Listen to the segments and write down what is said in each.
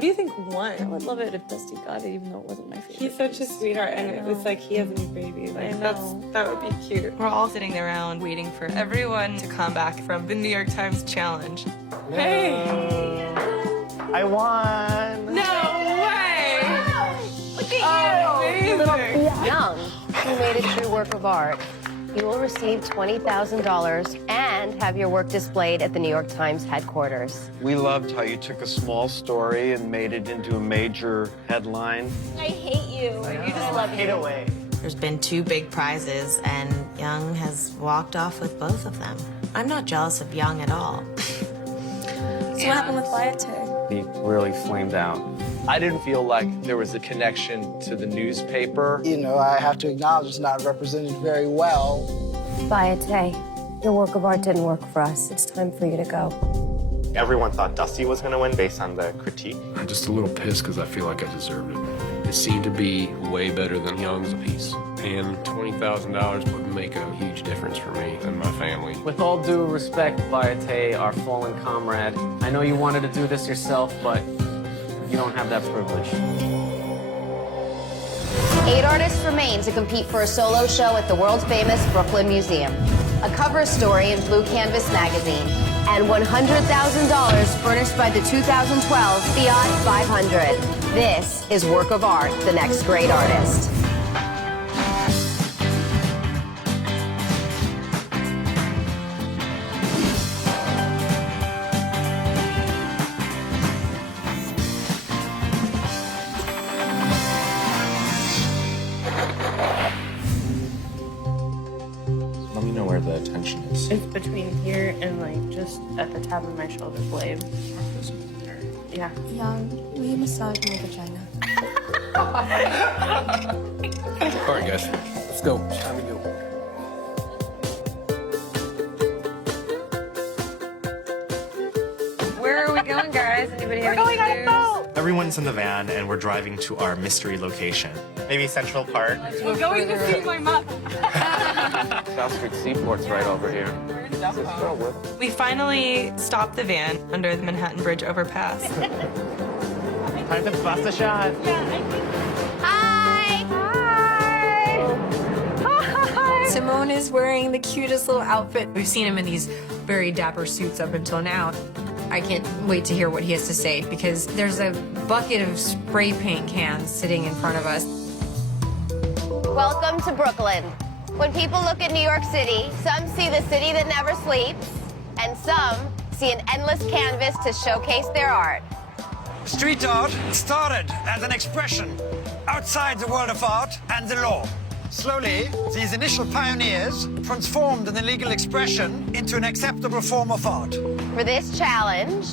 Who do you think won? I would love it if Dusty got it, even though it wasn't my favorite. He's such a sweetheart, and it was like he has a new baby. Like that would be cute. We're all sitting around waiting for everyone to come back from the New York Times challenge. Hey! I won! No way! Look at you! Amazing! Young, who made a true work of art. You will receive $20,000 and have your work displayed at the New York Times headquarters. We loved how you took a small story and made it into a major headline. I hate you. You just love Hate away. There's been 2 big prizes, and Young has walked off with both of them. I'm not jealous of Young at all. So what happened with Bayate? He really flamed out. I didn't feel like there was a connection to the newspaper. You know, I have to acknowledge it's not represented very well. Bayate, your work of art didn't work for us. It's time for you to go. Everyone thought Dusty was going to win based on the critique. I'm just a little pissed because I feel like I deserved it. It seemed to be way better than Young's piece. And $20,000 would make a huge difference for me and my family. With all due respect, Bayate, our fallen comrade, I know you wanted to do this yourself, but you don't have that privilege. 8 artists remain to compete for a solo show at the world-famous Brooklyn Museum, a cover story in Blue Canvas magazine, and $100,000 furnished by the 2012 Fiat 500. This is Work of Art, the next great artist. Let me know where the tension is. It's between here and like just at the top of my shoulder blade. Yeah. Young, will you massage my vagina? All right, guys, let's go. It's time to go. Where are we going, guys? Anybody have any clues? Everyone's in the van, and we're driving to our mystery location. Maybe Central Park. We're going to see my mother. South Street Seaport's right over here. We finally stopped the van under the Manhattan Bridge overpass. Time to bust a shot. Hi! Hi! Simone is wearing the cutest little outfit. We've seen him in these very dapper suits up until now. I can't wait to hear what he has to say because there's a bucket of spray paint cans sitting in front of us. Welcome to Brooklyn. When people look at New York City, some see the city that never sleeps, and some see an endless canvas to showcase their art. Street art started as an expression outside the world of art and the law. Slowly, these initial pioneers transformed an illegal expression into an acceptable form of art. For this challenge,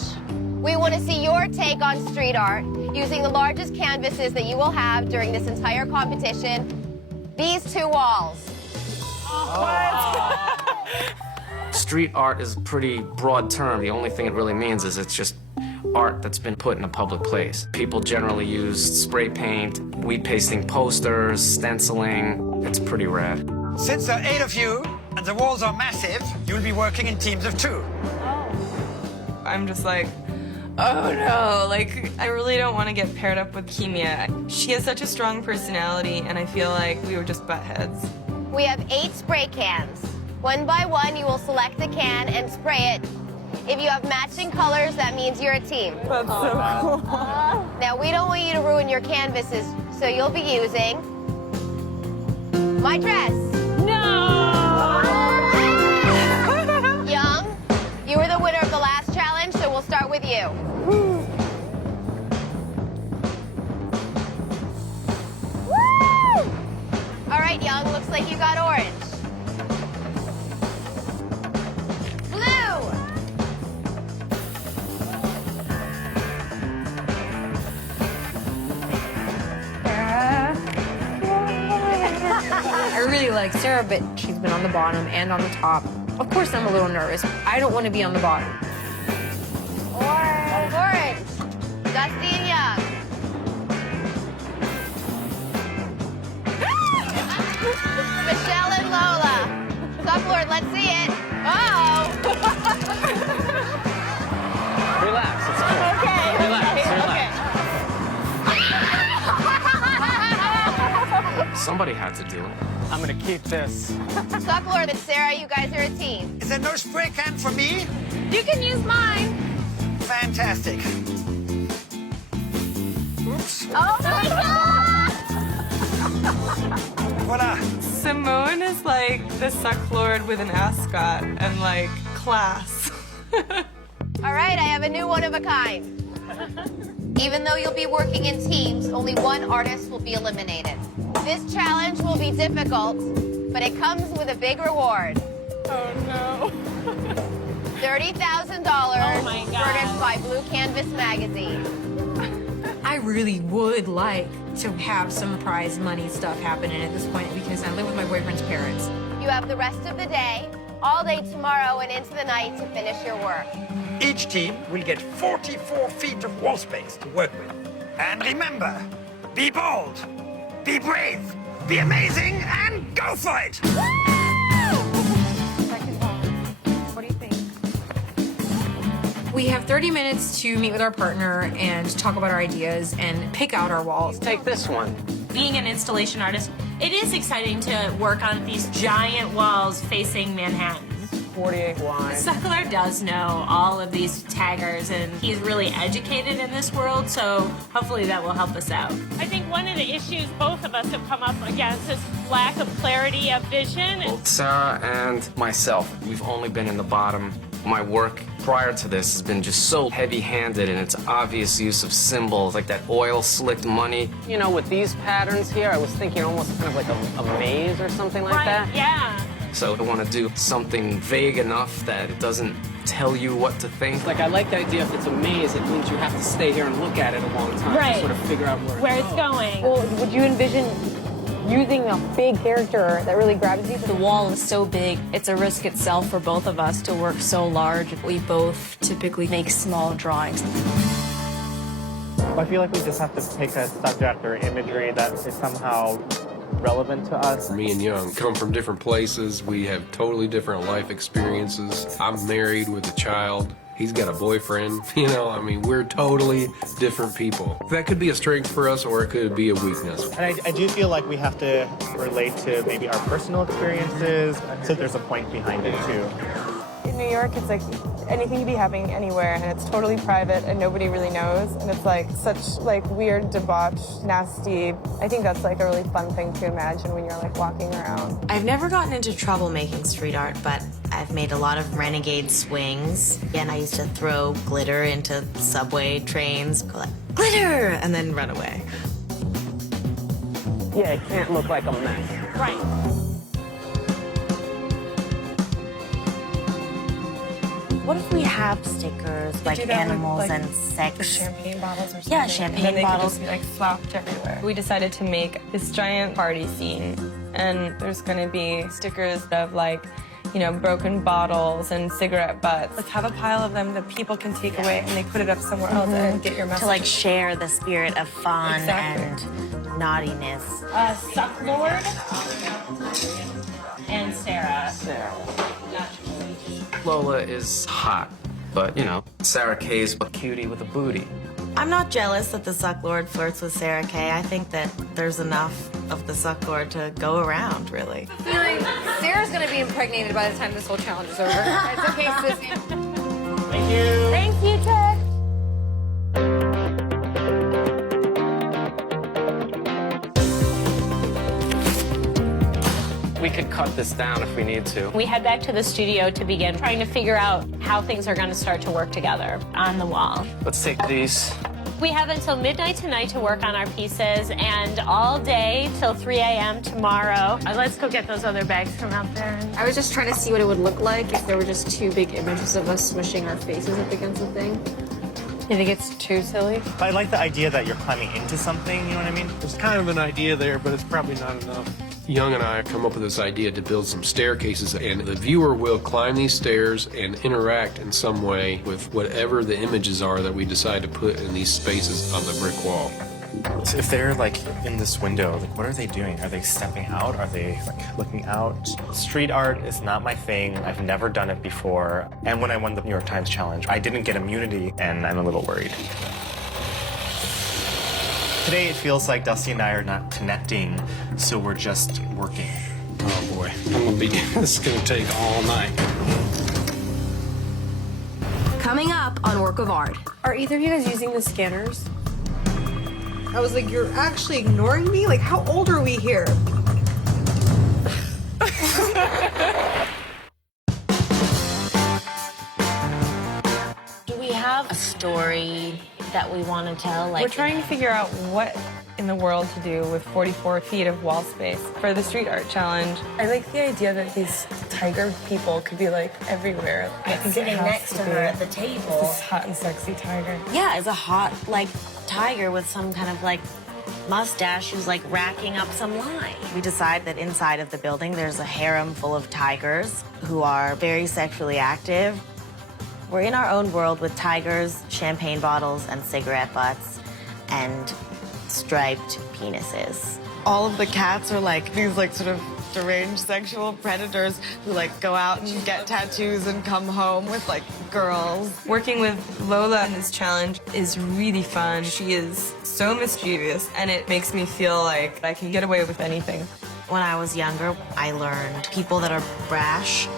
we want to see your take on street art using the largest canvases that you will have during this entire competition, these 2 walls. Street art is a pretty broad term. The only thing it really means is it's just art that's been put in a public place. People generally use spray paint, weed pasting posters, stenciling. It's pretty rad. Since there are 8 of you and the walls are massive, you'll be working in teams of 2. I'm just like, oh no, like, I really don't want to get paired up with Kimia. She has such a strong personality, and I feel like we were just butt heads. We have 8 spray cans. One by one, you will select the can and spray it. If you have matching colors, that means you're a team. That's so cool. Now, we don't want you to ruin your canvases, so you'll be using my dress. No! Young, you were the winner of the last challenge, so we'll start with you. Woo! All right, Young, looks like you got orange. Blue! I really like Sarah, but she's been on the bottom and on the top. Of course, I'm a little nervous. I don't want to be on the bottom. Orange. Dusty and Young. Michelle and Lola. Subboard, let's see it. Uh-oh. Relax, it's cool. Okay. Relax, Okay. relax. Okay. Somebody had to do it. I'm gonna keep this. Sucklord and Sarah, you guys are a team. Is there no spray can for me? You can use mine. Fantastic. Oops. Oh my God! Voila. Simone is like the Sucklord with an ascot and like class. All right, I have a new one of a kind. Even though you'll be working in teams, only one artist will be eliminated. This challenge will be difficult, but it comes with a big reward. Oh no. $30,000 furnished by Blue Canvas Magazine. I really would like to have some prize money stuff happening at this point because I live with my boyfriend's parents. You have the rest of the day, all day tomorrow and into the night to finish your work. Each team will get 44 feet of wall space to work with. And remember, be bold, be brave, be amazing, and go for it! What do you think? We have 30 minutes to meet with our partner and talk about our ideas and pick out our walls. Take this one. Being an installation artist, it is exciting to work on these giant walls facing Manhattan. 48 wide. Sucklord does know all of these taggers, and he's really educated in this world, so hopefully that will help us out. I think one of the issues both of us have come up against is lack of clarity of vision. Both Sarah and myself, we've only been in the bottom. My work prior to this has been just so heavy-handed in its obvious use of symbols, like that oil-slicked money. You know, with these patterns here, I was thinking almost kind of like a maze or something like that. Yeah. So I want to do something vague enough that it doesn't tell you what to think. Like, I like the idea if it's a maze, it means you have to stay here and look at it a long time to sort of figure out where it's going. Well, would you envision using a big character that really grabs you? The wall is so big, it's a risk itself for both of us to work so large. We both typically make small drawings. I feel like we just have to pick a subject or imagery that is somehow relevant to us. Me and Young come from different places. We have totally different life experiences. I'm married with a child. He's got a boyfriend. You know, I mean, we're totally different people. That could be a strength for us, or it could be a weakness. And I do feel like we have to relate to maybe our personal experiences, so there's a point behind it too. In New York, it's like anything can be happening anywhere, and it's totally private, and nobody really knows, and it's like such like weird, debauched, nasty. I think that's like a really fun thing to imagine when you're like walking around. I've never gotten into trouble making street art, but I've made a lot of renegade swings, and I used to throw glitter into subway trains, go like, glitter, and then run away. Yeah, it can't look like a mess. Right. What if we have stickers like animals and sex? The champagne bottles or something. Yeah, champagne and then bottles. They could just be like flopped everywhere. We decided to make this giant party scene, and there's gonna be stickers of like, you know, broken bottles and cigarette butts. Let's have a pile of them that people can take away, and they put it up somewhere else and get your message. To like share the spirit of fun and naughtiness. Sucklord and Sarah. Lola is hot, but, you know, Sarah Kay's a cutie with a booty. I'm not jealous that the Sucklord flirts with Sarah Kay. I think that there's enough of the Sucklord to go around, really. Feeling Sarah's gonna be impregnated by the time this whole challenge is over. It's okay, sissy. Thank you. Thank you, Ted. We could cut this down if we need to. We head back to the studio to begin trying to figure out how things are going to start to work together on the wall. Let's take these. We have until midnight tonight to work on our pieces and all day till 3 a.m. tomorrow. Let's go get those other bags from out there. I was just trying to see what it would look like if there were just two big images of us smushing our faces up against the thing. You think it's too silly? I like the idea that you're climbing into something, you know what I mean? There's kind of an idea there, but it's probably not enough. Young and I come up with this idea to build some staircases, and the viewer will climb these stairs and interact in some way with whatever the images are that we decide to put in these spaces on the brick wall. So if they're like in this window, like what are they doing? Are they stepping out? Are they like looking out? Street art is not my thing. I've never done it before. And when I won the New York Times challenge, I didn't get immunity, and I'm a little worried. Today it feels like Dusty and I are not connecting, so we're just working. Oh boy, this is gonna take all night. Coming up on Work of Art. Are either of you guys using the scanners? I was like, you're actually ignoring me? Like, how old are we here? Do we have a story that we want to tell? We're trying to figure out what in the world to do with 44 feet of wall space for the street art challenge. I like the idea that these tiger people could be like everywhere. I think sitting it has next to her at the table. This hot and sexy tiger. Yeah, it's a hot, like, tiger with some kind of, like, mustache who's, like, racking up some line. We decide that inside of the building there's a harem full of tigers who are very sexually active. We're in our own world with tigers, champagne bottles, and cigarette butts, and striped penises. All of the cats are like these like sort of deranged sexual predators who like go out and get tattoos and come home with like girls. Working with Lola in this challenge is really fun. She is so mischievous, and it makes me feel like I can get away with anything. When I was younger, I learned people that are brash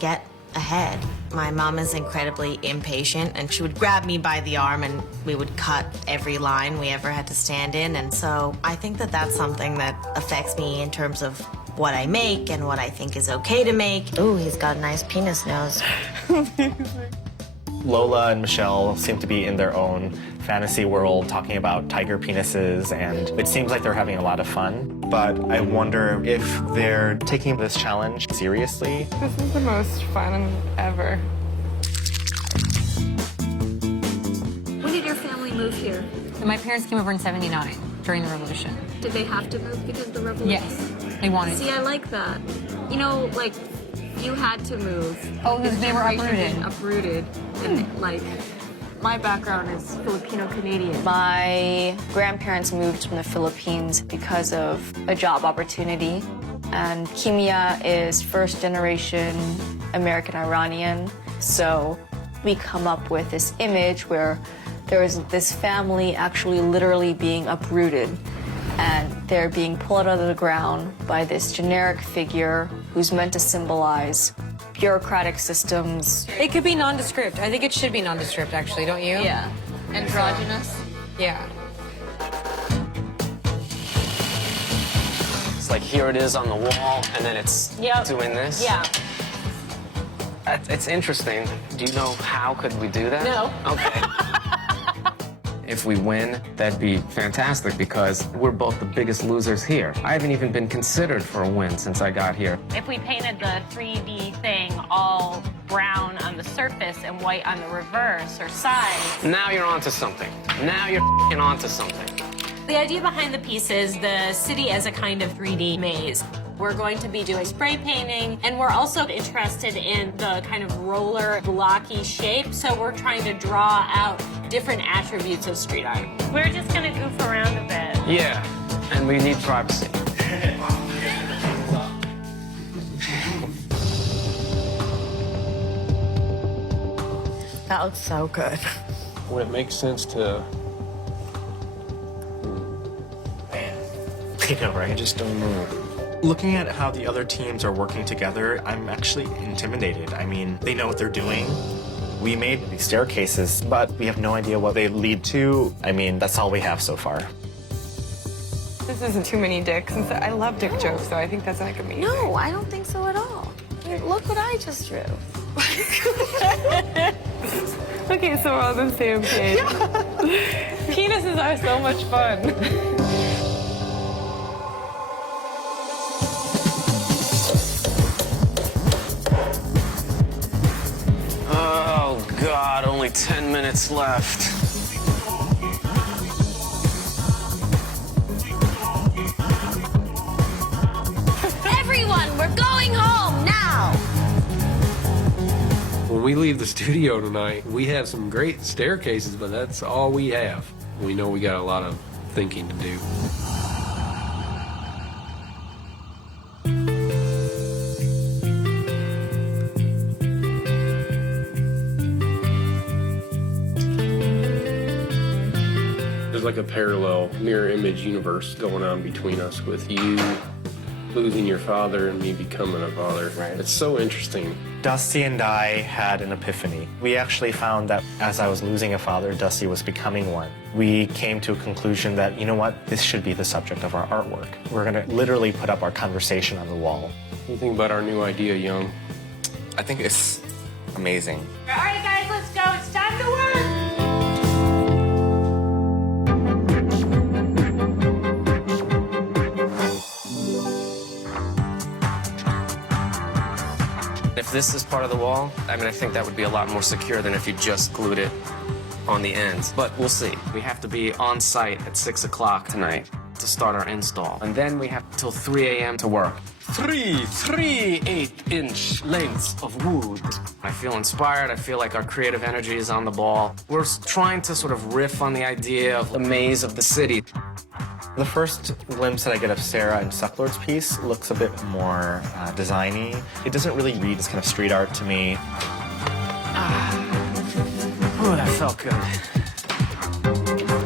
get ahead. My mom is incredibly impatient, and she would grab me by the arm and we would cut every line we ever had to stand in. And so I think that that's something that affects me in terms of what I make and what I think is okay to make. Ooh, he's got a nice penis nose. Lola and Michelle seem to be in their own fantasy world talking about tiger penises, and it seems like they're having a lot of fun. But I wonder if they're taking this challenge seriously. This is the most fun ever. When did your family move here? My parents came over in '79 during the Revolution. Did they have to move because of the revolution? Yes, they wanted See, to. I like that. You know, like, you had to move. Oh, because they were Generation uprooted. Uprooted. And, like, my background is Filipino-Canadian. My grandparents moved from the Philippines because of a job opportunity. And Kimia is first-generation American-Iranian. So we come up with this image where there is this family actually literally being uprooted. And they're being pulled out of the ground by this generic figure who's meant to symbolize bureaucratic systems. It could be nondescript. I think it should be nondescript, actually, don't you? Yeah. Androgynous. Yeah. It's like here it is on the wall, and then it's doing this. Yeah. It's interesting. Do you know how could we do that? No. Okay. If we win, that'd be fantastic because we're both the biggest losers here. I haven't even been considered for a win since I got here. If we painted the 3D thing all brown on the surface and white on the reverse or sides. Now you're onto something. Now you're f***ing onto something. The idea behind the piece is the city as a kind of 3D maze. We're going to be doing spray painting, and we're also interested in the kind of roller, blocky shape, so we're trying to draw out different attributes of street art. We're just gonna goof around a bit. Yeah, and we need privacy. That looks so good. Would it make sense to... You know, right? I just don't know. Looking at how the other teams are working together, I'm actually intimidated. I mean, they know what they're doing. We made these staircases, but we have no idea what they lead to. I mean, that's all we have so far. This isn't too many dicks. And so I love dick jokes, so I think that's like amazing. No, I don't think so at all. Look what I just drew. Okay, so we're on the same page. Penises are so much fun. Oh, God, only 10 minutes left. Everyone, we're going home now! When we leave the studio tonight, we have some great staircases, but that's all we have. We know we got a lot of thinking to do. There's like a parallel mirror image universe going on between us with you losing your father and me becoming a father. Right. It's so interesting. Dusty and I had an epiphany. We actually found that as I was losing a father, Dusty was becoming one. We came to a conclusion that, you know what, this should be the subject of our artwork. We're gonna literally put up our conversation on the wall. What do you think about our new idea, Young? I think it's amazing. All right, guys, let's go. It's time to work. If this is part of the wall, I mean, I think that would be a lot more secure than if you just glued it on the ends. But we'll see. We have to be on site at 6 o'clock tonight to start our install. And then we have till 3 a.m. to work. 3 8-inch lengths of wood. I feel inspired. I feel like our creative energy is on the ball. We're trying to sort of riff on the idea of the maze of the city. The first glimpse that I get of Sarah and Sucklord's piece looks a bit more designy. It doesn't really read as kind of street art to me. Oh, that felt good.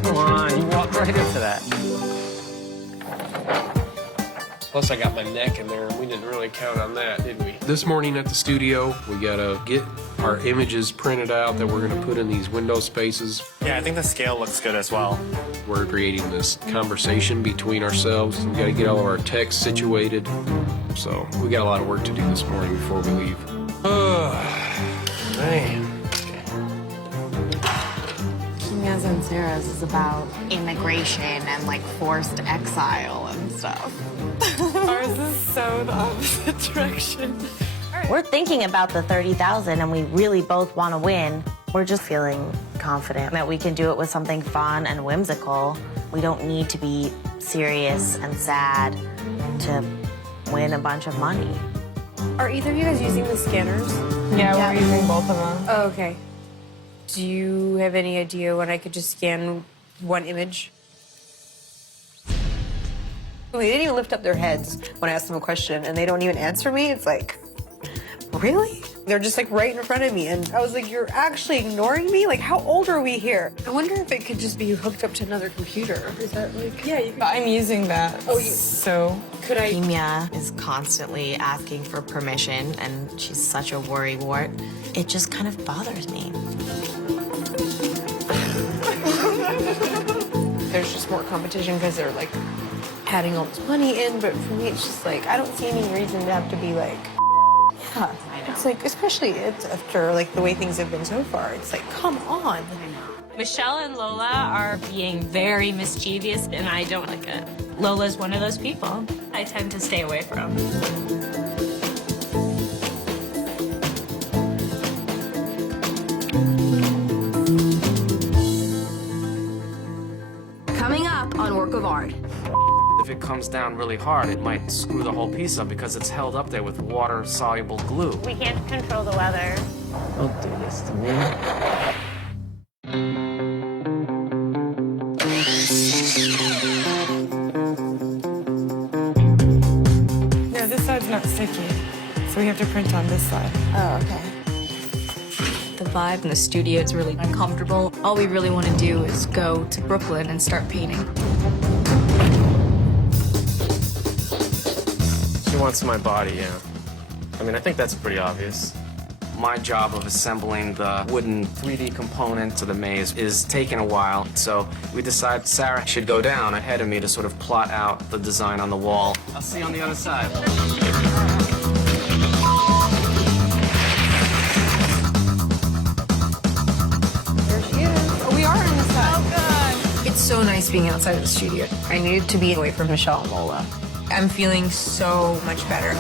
Come on, you walked right into that. Plus, I got my neck in there, and we didn't really count on that, did we? This morning at the studio, we gotta get our images printed out that we're gonna put in these window spaces. Yeah, I think the scale looks good as well. We're creating this conversation between ourselves. We gotta get all of our text situated. So, we got a lot of work to do this morning before we leave. Man. Kimia's and Sarah's is about immigration and like forced exile and stuff. Ours is so the opposite direction. We're thinking about the 30,000 and we really both want to win. We're just feeling confident that we can do it with something fun and whimsical. We don't need to be serious and sad to win a bunch of money. Are either of you guys using the scanners? Yeah, we're using both of them. Oh, okay. Do you have any idea when I could just scan one image? They didn't even lift up their heads when I asked them a question, and they don't even answer me. It's like, really? They're just like right in front of me, and I was like, you're actually ignoring me? Like, how old are we here? I wonder if it could just be hooked up to another computer. Is that like... Yeah, you can... I'm using that. Oh, so... Could I... Kimia is constantly asking for permission, and she's such a worrywart. It just kind of bothers me. There's just more competition because they're like adding all this money in, but for me, it's just like, I don't see any reason to have to be like, yeah. It's like, especially after like the way things have been so far, it's like, come on. Michelle and Lola are being very mischievous, and I don't like it. Lola's one of those people I tend to stay away from. Coming up on Work of Art. If it comes down really hard, it might screw the whole piece up because it's held up there with water-soluble glue. We can't control the weather. Don't do this to me. No, this side's not sticky, so we have to print on this side. Oh, okay. The vibe in the studio is really uncomfortable. All we really want to do is go to Brooklyn and start painting. She wants my body, yeah. I mean, I think that's pretty obvious. My job of assembling the wooden 3D component to the maze is taking a while, so we decided Sarah should go down ahead of me to sort of plot out the design on the wall. I'll see you on the other side. There she is. Oh, we are on the side. Oh, good. It's so nice being outside of the studio. I needed to be away from Michelle and Lola. I'm feeling so much better.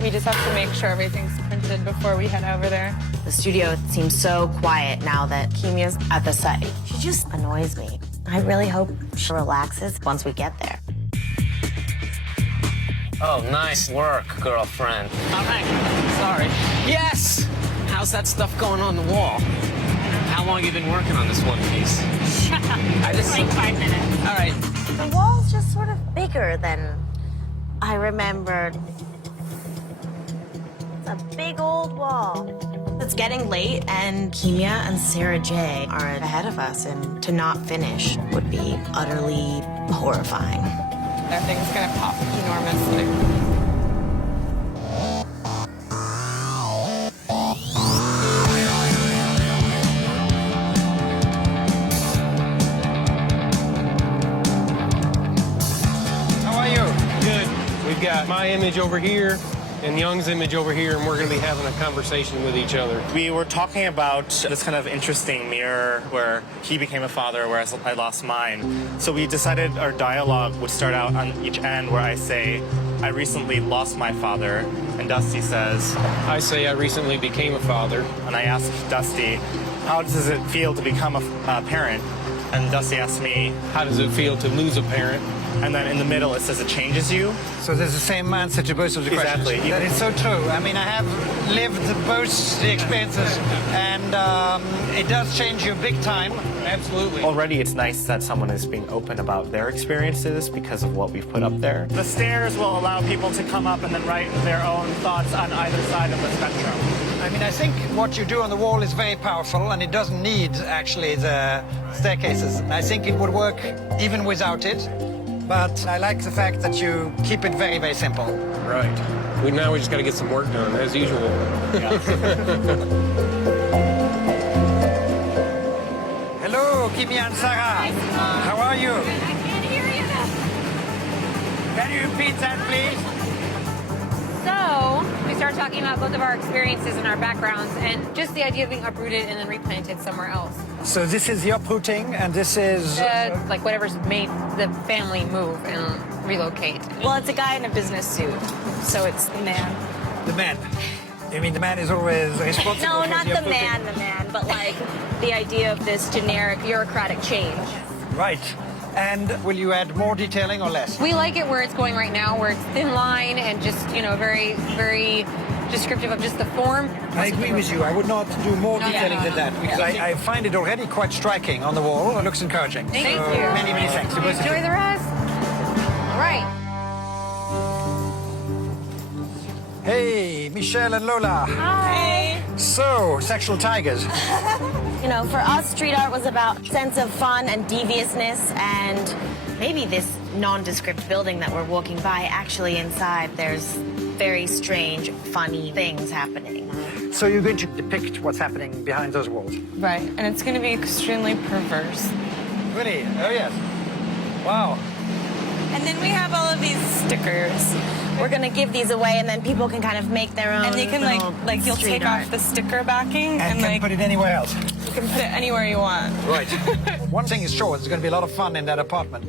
We just have to make sure everything's printed before we head over there. The studio seems so quiet now that Kimia's at the site. She just annoys me. I really hope she relaxes once we get there. Oh, nice work, girlfriend. All right, sorry. Yes! How's that stuff going on the wall? How long have you been working on this one piece? Shut up. I just... Like 5 minutes. All right. The wall's just sort of bigger than I remembered. It's a big old wall. It's getting late, and Kimia and Sarah J are ahead of us, and to not finish would be utterly horrifying. That thing's gonna pop enormously. We've got my image over here and Young's image over here, and we're going to be having a conversation with each other. We were talking about this kind of interesting mirror where he became a father, whereas I lost mine. So we decided our dialogue would start out on each end where I say, I recently lost my father, and Dusty says, I say I recently became a father. And I asked Dusty, how does it feel to become a parent? And Dusty asked me, how does it feel to lose a parent? And then in the middle, it says it changes you. So there's the same answer to both of the questions. Exactly. That is so true. I mean, I have lived both the experiences, and it does change you big time. Absolutely. Already, it's nice that someone is being open about their experiences because of what we've put up there. The stairs will allow people to come up and then write their own thoughts on either side of the spectrum. I mean, I think what you do on the wall is very powerful, and it doesn't need, actually, the staircases. I think it would work even without it. But I like the fact that you keep it very, very simple. Right. Now we just got to get some work done, as usual. Yeah. Hello, Kimia and Sarah. Hi, Simone. How are you? I can't hear you. Can you repeat that, please? So, we started talking about both of our experiences and our backgrounds, and just the idea of being uprooted and then replanted somewhere else. So this is the uprooting, and this is... like whatever's made the family move and relocate. Well, it's a guy in a business suit, so it's the man. The man. You mean the man is always responsible No, for not the the uprooting? man, but like the idea of this generic bureaucratic change. Right. And will you add more detailing or less? We like it where it's going right now, where it's thin line and just, you know, very, very descriptive of just the form. I agree with you. I would not do more detailing than that, because I find it already quite striking on the wall. It looks encouraging. Thank you. Many, many thanks. Enjoy the rest. All right. Hey, Michelle and Lola. Hi. So, sexual tigers. You know, for us, street art was about sense of fun and deviousness, and maybe this nondescript building that we're walking by, actually inside, there's very strange, funny things happening. So you're going to depict what's happening behind those walls? Right, and it's going to be extremely perverse. Really? Oh, yes. Wow. And then we have all of these stickers. We're gonna give these away, and then people can kind of make their own. And you can like you'll take off the sticker backing And can like put it anywhere else. you can put it anywhere you want. Right. One thing is sure, there's going to be a lot of fun in that apartment.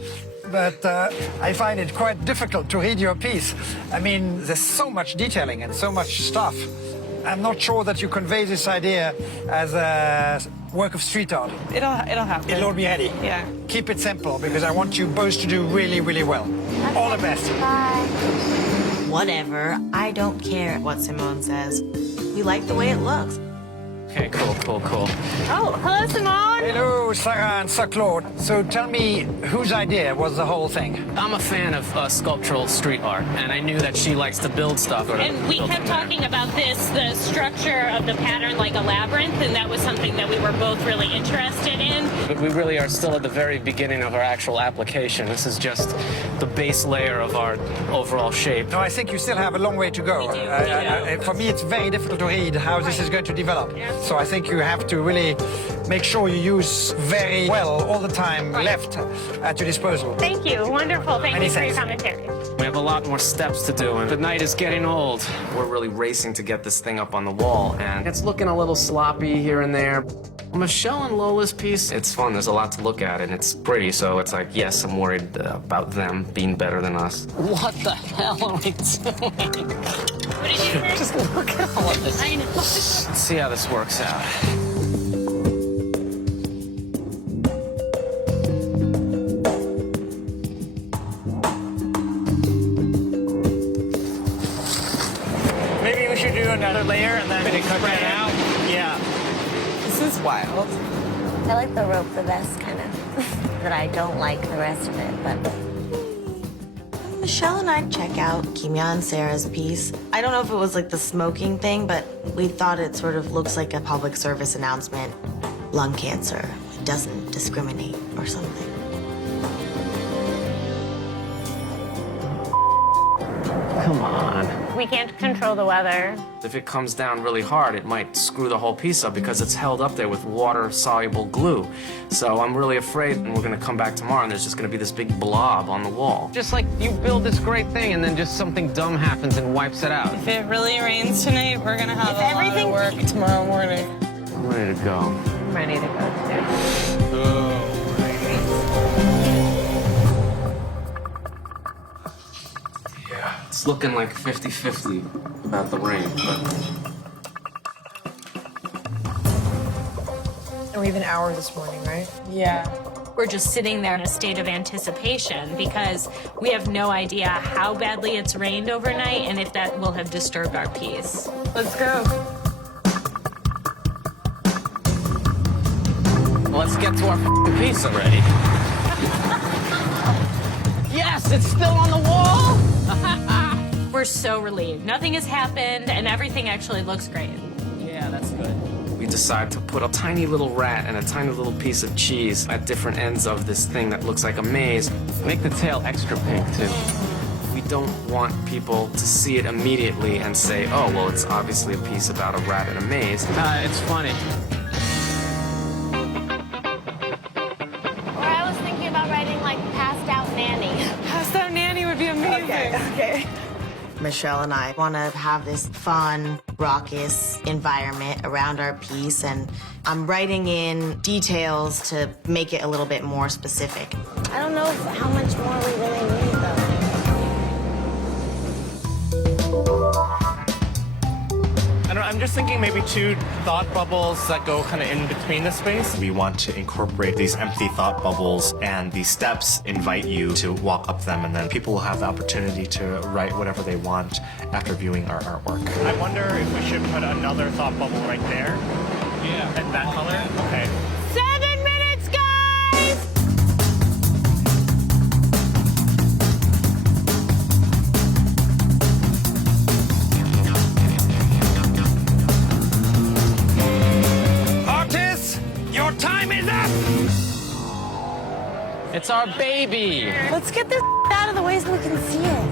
But I find it quite difficult to read your piece. I mean, there's so much detailing and so much stuff. I'm not sure that you convey this idea as a work of street art. It'll happen. It'll all be ready. Yeah. Keep it simple, because I want you both to do really, really well. Okay. All the best. Bye. Whatever. I don't care what Simone says. We like the way it looks. Okay, cool. Oh, hello, Simone. Hello, Sarah and Sir Claude. So tell me, whose idea was the whole thing? I'm a fan of sculptural street art, and I knew that she likes to build stuff. And we kept talking about the structure of the pattern like a labyrinth, and that was something that we were both really interested in. But we really are still at the very beginning of our actual application. This is just the base layer of our overall shape. No, I think you still have a long way to go. For me, it's very difficult to read how this is going to develop. So I think you have to really make sure you use very well all the time left at your disposal. Thank you. Wonderful. Thank Many you for thanks. your commentary. We have a lot more steps to do, and the night is getting old. We're really racing to get this thing up on the wall, and it's looking a little sloppy here and there. Michelle and Lola's piece, it's fun. There's a lot to look at, and it's pretty, so it's like, yes, I'm worried about them being better than us. What the hell are we doing? What did you say? Just look at all of this. I know. Let's see how this works out. Maybe we should do another layer and then spread out. Yeah. This is wild. I like the rope the best, kind of. That I don't like the rest of it, but Michelle and I check out Kimia and Sarah's piece. I don't know if it was like the smoking thing, but we thought it sort of looks like a public service announcement. Lung cancer. It doesn't discriminate or something. Come on. We can't control the weather. If it comes down really hard, it might screw the whole piece up because it's held up there with water-soluble glue. So I'm really afraid we're gonna come back tomorrow and there's just gonna be this big blob on the wall. Just like you build this great thing and then just something dumb happens and wipes it out. If it really rains tonight, we're gonna have a lot of work tomorrow morning. I'm ready to go. I'm ready to go too. It's looking like 50-50 about the rain, but And we have an hour this morning, right? Yeah. We're just sitting there in a state of anticipation because we have no idea how badly it's rained overnight and if that will have disturbed our piece. Let's go. Let's get to our piece already. Yes, it's still on the wall! We're so relieved. Nothing has happened and everything actually looks great. Yeah, that's good. we decided to put a tiny little rat and a tiny little piece of cheese at different ends of this thing that looks like a maze. Make the tail extra pink, too. We don't want people to see it immediately and say, oh, well, it's obviously a piece about a rat in a maze. It's funny. Or I was thinking about writing, like, Passed Out Nanny. Passed Out Nanny would be amazing. Okay. Michelle and I want to have this fun, raucous environment around our piece, and I'm writing in details to make it a little bit more specific. I don't know how much more we really need, though. I'm just thinking maybe 2 thought bubbles that go kind of in between the space. We want to incorporate these empty thought bubbles, and the steps invite you to walk up them, and then people will have the opportunity to write whatever they want after viewing our artwork. I wonder if we should put another thought bubble right there. Yeah. And that color? Okay. 7 minutes, guys! Your time is up! It's our baby! Let's get this out of the way so we can see it.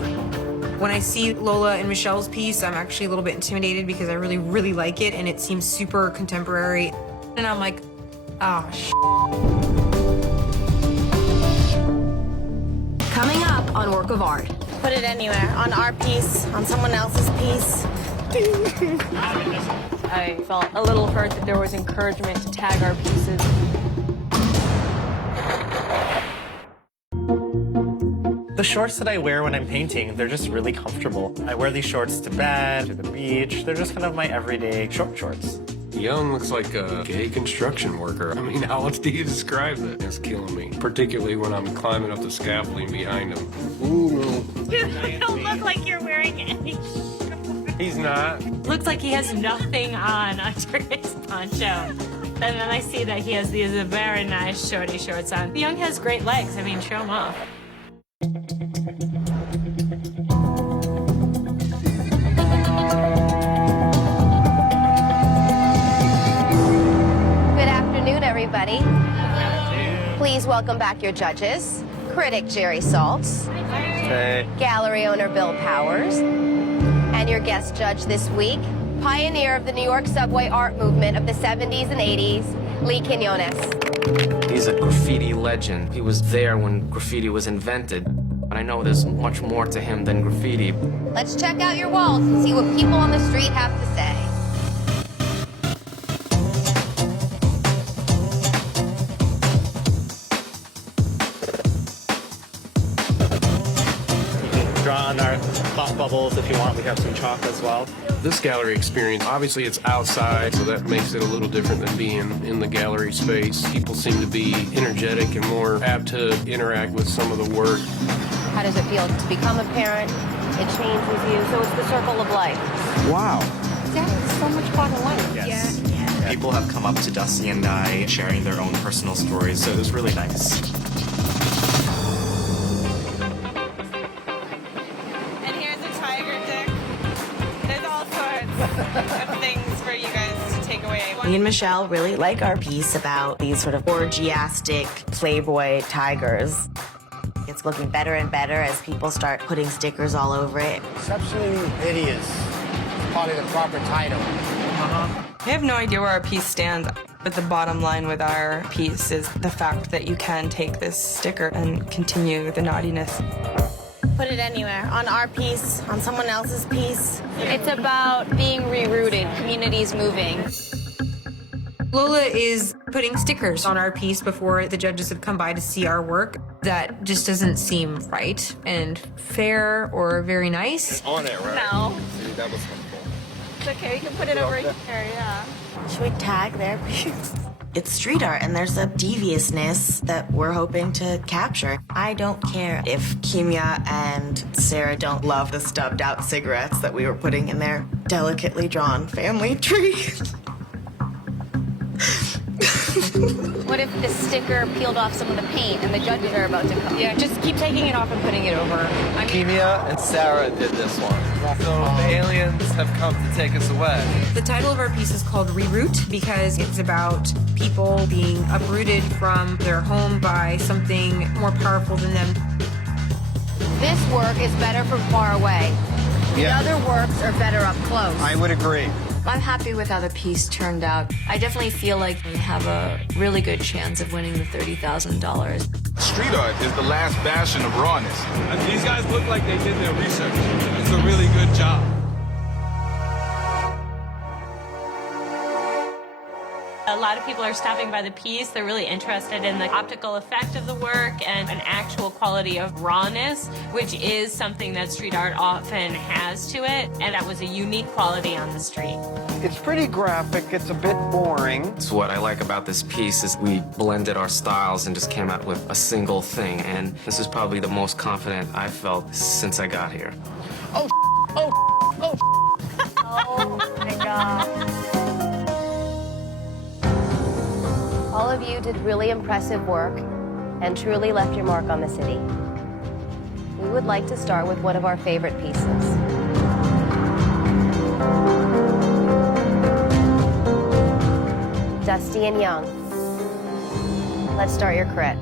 When I see Lola and Michelle's piece, I'm actually a little bit intimidated because I really, really like it and it seems super contemporary. And I'm like, oh, Coming up on Work of Art. Put it anywhere, on our piece, on someone else's piece. I felt a little hurt that there was encouragement to tag our pieces. The shorts that I wear when I'm painting, they're just really comfortable. I wear these shorts to bed, to the beach. They're just kind of my everyday shorts. Young looks like a gay construction worker. I mean, how else do you describe that? It's killing me, particularly when I'm climbing up the scaffolding behind him. Ooh. You don't look like you're wearing any. He's not. Looks like he has nothing on under his poncho. And then I see that he has these very nice shorty shorts on. Young has great legs. I mean, show him off. Good afternoon, everybody. Please welcome back your judges. Critic Jerry Saltz. Hey. Gallery owner Bill Powers. And your guest judge this week, pioneer of the New York subway art movement of the 70s and 80s, Lee Quinones. He's a graffiti legend. He was there when graffiti was invented. And I know there's much more to him than graffiti. Let's check out your walls and see what people on the street have to say. Draw on our thought bubbles if you want. We have some chalk as well. This gallery experience, obviously it's outside, so that makes it a little different than being in the gallery space. People seem to be energetic and more apt to interact with some of the work. How does it feel to become a parent? It changes you, so it's the circle of life. Wow. It's so much part of life. Yes. Yeah. People have come up to Dusty and I sharing their own personal stories, so it was really nice. of things for you guys to take away. Me and Michelle really like our piece about these sort of orgiastic Playboy tigers. It's looking better and better as people start putting stickers all over it. Exceptionally hideous. Probably the proper title. I have no idea where our piece stands, but the bottom line with our piece is the fact that you can take this sticker and continue the naughtiness. Put it anywhere, on our piece, on someone else's piece. It's about being rerouted, communities moving. Lola is putting stickers on our piece before the judges have come by to see our work. That just doesn't seem right and fair or very nice. On it, right? No. See, that was helpful. It's okay, you can put it over here, yeah. Should we tag their piece? It's street art, and there's a deviousness that we're hoping to capture. I don't care if Kimia and Sarah don't love the stubbed out cigarettes that we were putting in their delicately drawn family tree. What if the sticker peeled off some of the paint and the judges are about to come? Yeah, just keep taking it off and putting it over. Kimia and Sarah did this one. So the aliens have come to take us away. The title of our piece is called Reroute because it's about people being uprooted from their home by something more powerful than them. This work is better from far away. The Yeah. other works are better up close. I would agree. I'm happy with how the piece turned out. I definitely feel like we have a really good chance of winning the $30,000. Street art is the last bastion of rawness. These guys look like they did their research. It's a really good job. A lot of people are stopping by the piece. They're really interested in the optical effect of the work and an actual quality of rawness, which is something that street art often has to it, and that was a unique quality on the street. It's pretty graphic. It's a bit boring. So what I like about this piece is we blended our styles and just came out with a single thing, and this is probably the most confident I've felt since I got here. Oh, my God. All of you did really impressive work and truly left your mark on the city. We would like to start with one of our favorite pieces. Dusty and Young. Let's start your crit.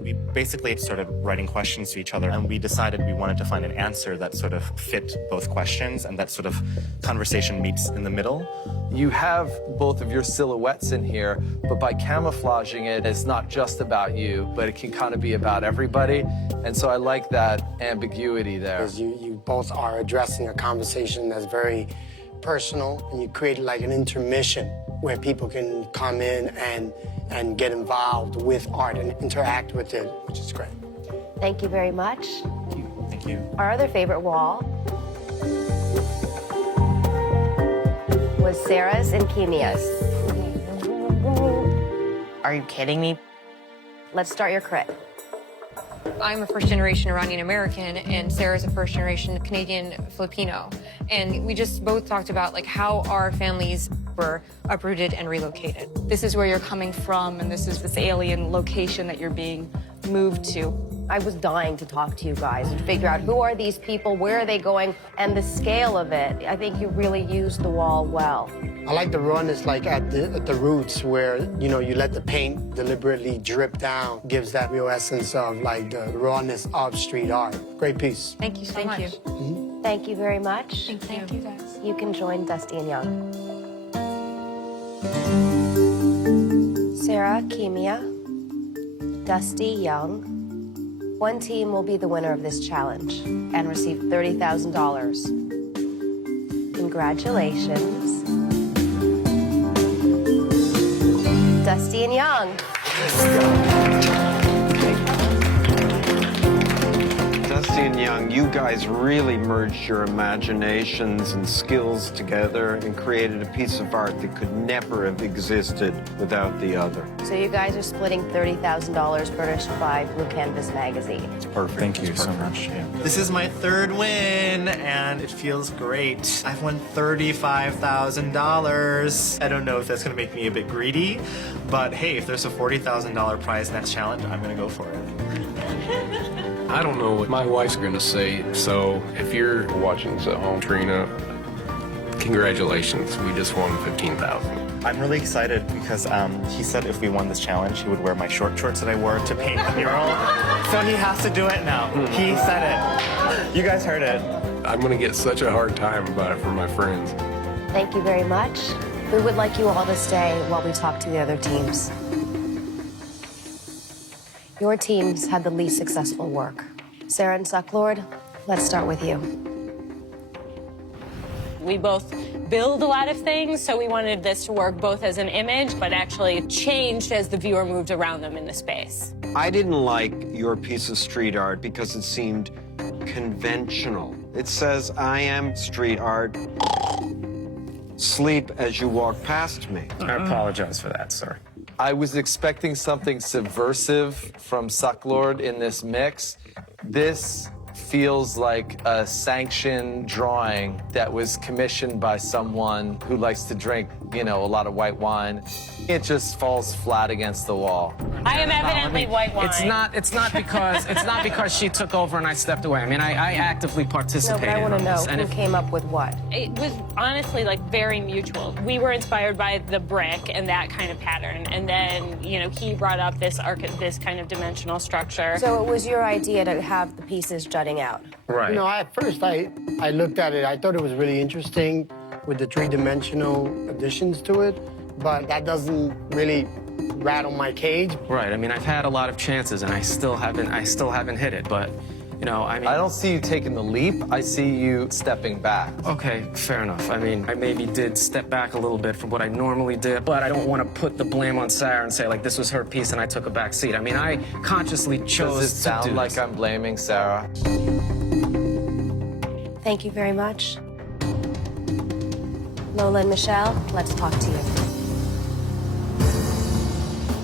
We basically started writing questions to each other, and we decided we wanted to find an answer that sort of fit both questions, and that sort of conversation meets in the middle. You have both of your silhouettes in here, but by camouflaging it, it's not just about you, but it can kind of be about everybody. And so I like that ambiguity there. Because you both are addressing a conversation that's very personal, and you create like an intermission where people can come in and get involved with art and interact with it, which is great. Thank you very much. Thank you. Our other favorite wall was Sarah's and Kimia's. Are you kidding me? Let's start your crit. I'm a first-generation Iranian-American, and Sarah's a first-generation Canadian-Filipino. And we just both talked about like how our families were uprooted and relocated. This is where you're coming from, and this is this alien location that you're being moved to. I was dying to talk to you guys and figure out who are these people, where are they going, and the scale of it. I think you really used the wall well. I like the rawness, like at the roots where, you know, you let the paint deliberately drip down, gives that real essence of like the rawness of street art. Great piece. Thank you so much. Thank you very much. Thank you guys. You can join Dusty and Young. Sarah, Kimia, Dusty, Young. One team will be the winner of this challenge and receive $30,000. Congratulations. Dusty and Young. Dusty and Young, you guys really merged your imaginations and skills together and created a piece of art that could never have existed without the other. So you guys are splitting $30,000 furnished by Blue Canvas magazine. It's perfect. Thank you so much. Yeah. This is my third win, and it feels great. I've won $35,000. I don't know if that's going to make me a bit greedy, but hey, if there's a $40,000 prize next challenge, I'm going to go for it. I don't know what my wife's gonna say, so if you're watching this at home, Trina, Congratulations, we just won $15,000. I'm really excited because he said if we won this challenge, he would wear my short shorts that I wore to paint the mural. So he has to do it now. He said it. You guys heard it. I'm gonna get such a hard time about it from my friends. Thank you very much. We would like you all to stay while we talk to the other teams. Your teams had the least successful work. Sarah and Sucklord, let's start with you. We both build a lot of things, so we wanted this to work both as an image, but actually changed as the viewer moved around them in the space. I didn't like your piece of street art because it seemed conventional. It says, I am street art. Sleep as you walk past me. I apologize for that, sir. I was expecting something subversive from Sucklord in this mix. This feels like a sanctioned drawing that was commissioned by someone who likes to drink, you know, a lot of white wine. It just falls flat against the wall. I am evidently white wine. It's not because she took over and I stepped away. I mean, I actively No, participated. but I want to in know this, and who if- came up with what. It was honestly like very mutual. We were inspired by the brick and that kind of pattern, and then he brought up this kind of dimensional structure. So it was your idea to have the pieces jutting out. Right. You know, at first I looked at it, I thought it was really interesting with the three-dimensional additions to it, but that doesn't really rattle my cage. Right. I mean, I've had a lot of chances, and I still haven't hit it. But, I mean, I don't see you taking the leap. I see you stepping back. Okay, fair enough. I mean, I maybe did step back a little bit from what I normally did, but I don't want to put the blame on Sarah and say, like, this was her piece and I took a back seat. I mean, I consciously chose Does it to sound do like this. I'm blaming Sarah? Thank you very much. Lola and Michelle, let's talk to you.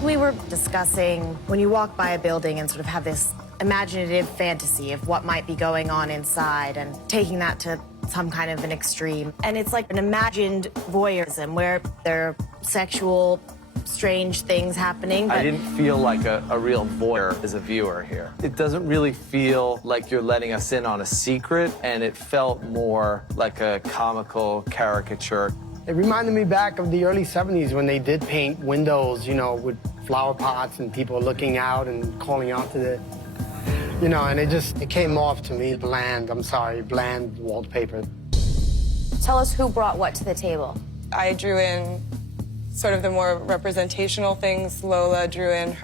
We were discussing when you walk by a building and sort of have this imaginative fantasy of what might be going on inside and taking that to some kind of an extreme. And it's like an imagined voyeurism where there are sexual, strange things happening. I But didn't feel like a real voyeur as a viewer here. It doesn't really feel like you're letting us in on a secret, and it felt more like a comical caricature. It reminded me back of the early 70s when they did paint windows, with flower pots and people looking out and calling out to the, and it came off to me bland, bland wallpaper. Tell us who brought what to the table. I drew in sort of the more representational things. Lola drew in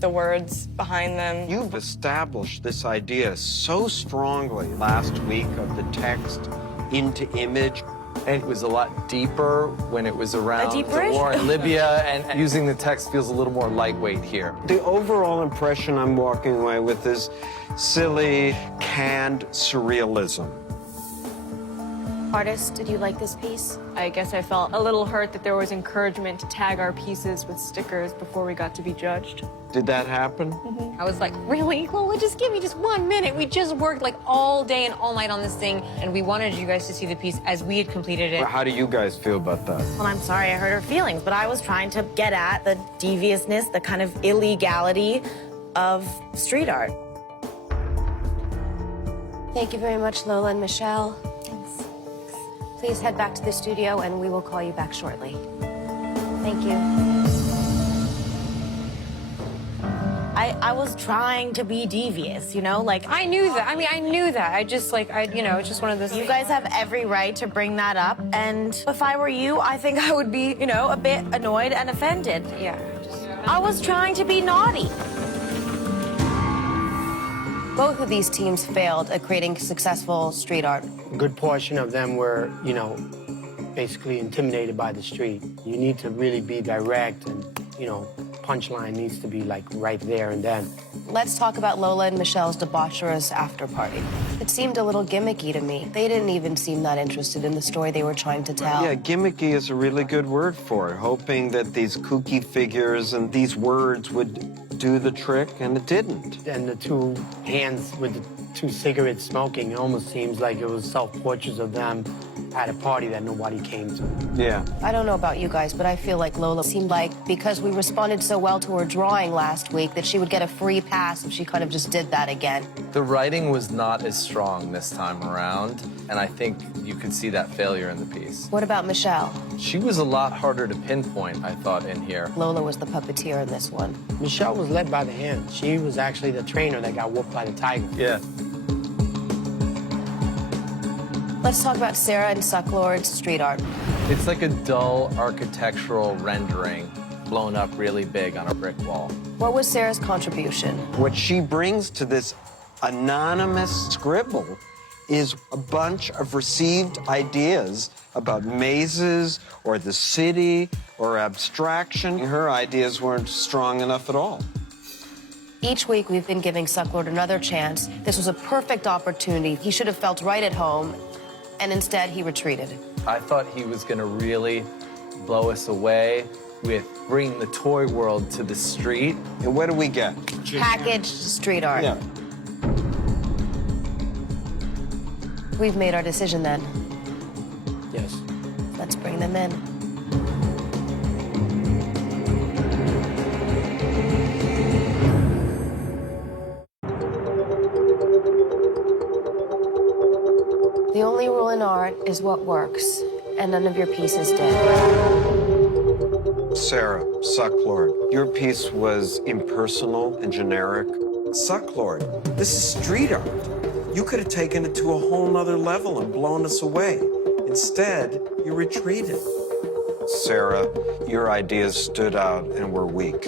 the words behind them. You've established this idea so strongly last week of the text into image. And it was a lot deeper when it was around the deeper-ish? war in Libya, and using the text feels a little more lightweight here. The overall impression I'm walking away with is silly, canned surrealism. Artist, did you like this piece? I guess I felt a little hurt that there was encouragement to tag our pieces with stickers before we got to be judged. Did that happen? I was like, really? Well, just give me just 1 minute. We just worked like all day and all night on this thing, and we wanted you guys to see the piece as we had completed it. How do you guys feel about that? well, I'm sorry I hurt her feelings, but I was trying to get at the deviousness, the kind of illegality of street art. Thank you very much, Lola and Michelle. Please head back to the studio, and we will call you back shortly. Thank you. I was trying to be devious, like I knew that. I mean, I knew that. I just it's just one of those. you guys have every right to bring that up, and if I were you, I think I would be, a bit annoyed and offended. Yeah. I was trying to be naughty. Both of these teams failed at creating successful street art. A good portion of them were, basically intimidated by the street. You need to really be direct and, punchline needs to be like right there and then. Let's talk about Lola and Michelle's debaucherous after party. It seemed a little gimmicky to me. They didn't even seem that interested in the story they were trying to tell. Yeah, gimmicky is a really good word for it, hoping that these kooky figures and these words would do the trick, and it didn't. And the two hands with the to cigarette smoking. It almost seems like it was self-portraits of them at a party that nobody came to. Yeah. I don't know about you guys, but I feel like Lola seemed like because we responded so well to her drawing last week that she would get a free pass if she kind of just did that again. The writing was not as strong this time around, and I think you could see that failure in the piece. What about Michelle? She was a lot harder to pinpoint, I thought, in here. Lola was the puppeteer in this one. Michelle was led by the hand. She was actually the trainer that got whooped by the tiger. Yeah. Let's talk about Sarah and Sucklord's street art. It's like a dull architectural rendering blown up really big on a brick wall. What was Sarah's contribution? What she brings to this anonymous scribble is a bunch of received ideas about mazes or the city or abstraction. Her ideas weren't strong enough at all. Each week, we've been giving Sucklord another chance. This was a perfect opportunity. He should have felt right at home, and instead, he retreated. I thought he was going to really blow us away with bringing the toy world to the street. And what do we get? Packaged street art. Yeah. We've made our decision then. Yes. Let's bring them in. The only rule in art is what works, and none of your pieces did. Sarah, Sucklord, your piece was impersonal and generic. Sucklord, this is street art. You could have taken it to a whole nother level and blown us away. Instead, you retreated. Sarah, your ideas stood out and were weak.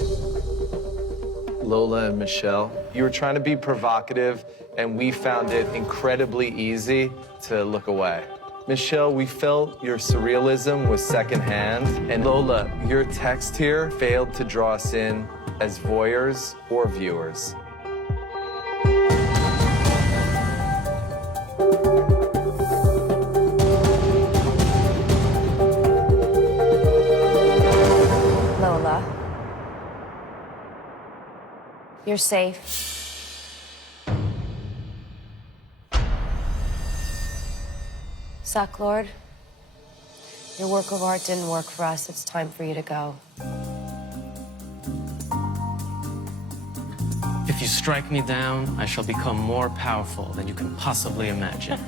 Lola and Michelle, you were trying to be provocative, and we found it incredibly easy to look away. Michelle, we felt your surrealism was secondhand, and Lola, your text here failed to draw us in as voyeurs or viewers. Lola, you're safe. Sucklord, your work of art didn't work for us. It's time for you to go. If you strike me down, I shall become more powerful than you can possibly imagine.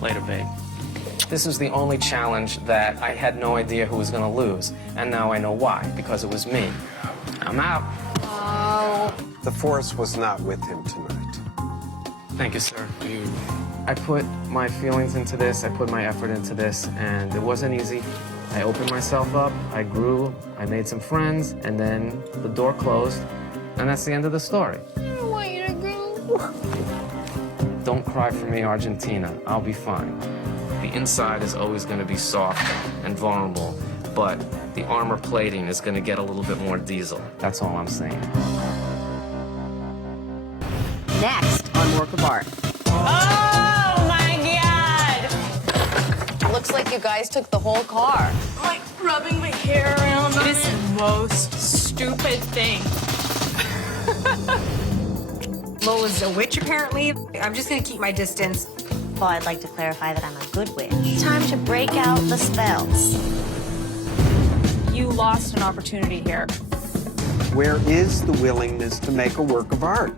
Later, babe. This is the only challenge that I had no idea who was gonna lose, and now I know why, because it was me. I'm out. Oh. The force was not with him tonight. Thank you, sir. I put my feelings into this, I put my effort into this, and it wasn't easy. I opened myself up, I grew, I made some friends, and then the door closed, and that's the end of the story. I don't want you to go. Don't cry for me, Argentina. I'll be fine. The inside is always going to be soft and vulnerable, but the armor plating is going to get a little bit more diesel. That's all I'm saying. Next on Work of Art. Oh my God! Looks like you guys took the whole car. Like rubbing my hair around. It is the most stupid thing. Lola's a witch, apparently. I'm just gonna keep my distance. Well, I'd like to clarify that I'm a good witch. Time to break out the spells. You lost an opportunity here. Where is the willingness to make a work of art?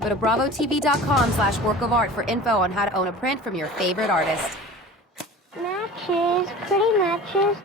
Go to bravotv.com/workofart for info on how to own a print from your favorite artist. Matches, pretty matches.